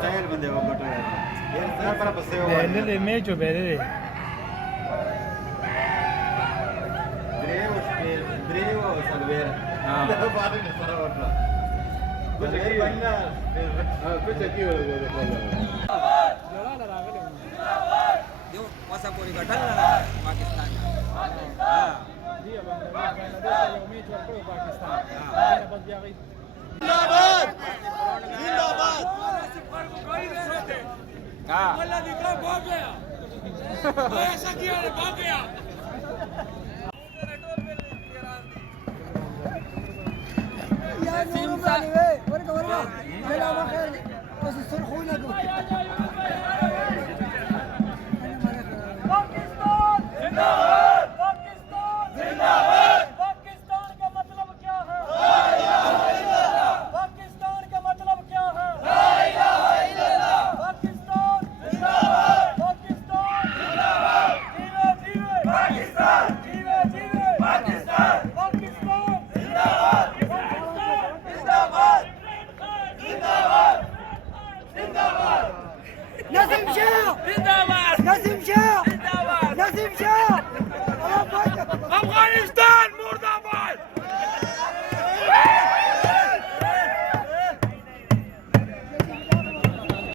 Sahel bande ho goto yaar sar para paseo le mecho pedere brevo salver baada de para outra salver banna कुछ aquí जो वासापुरी का ढलना पाकिस्तान हां जी बांग्लादेश का match और pro Pakistan बस जा गई जिंदाबाद जिंदाबाद हां अल्लाह दी का भाग गया ऐसा किया ने भाग गया يا نور مالي وي ورقه ورقه جلا ما خير بس يصرخونا पाकिस्तान जिंदाबाद पाकिस्तान जिंदाबाद पाकिस्तान का मतलब क्या है ला इलाहा इल्लल्लाह पाकिस्तान का मतलब क्या है ला इलाहा इल्लल्लाह पाकिस्तान जिंदाबाद पाकिस्तान जिंदाबाद जीवे जीवे पाकिस्तान जीवे जीवे पाकिस्तान पाकिस्तान जिंदाबाद जिंदाबाद जिंदाबाद जिंदाबाद نسيم شاه जिंदाबाद نسيم شاه जिंदाबाद نسيم شاه الله اكبر अफगानिस्तान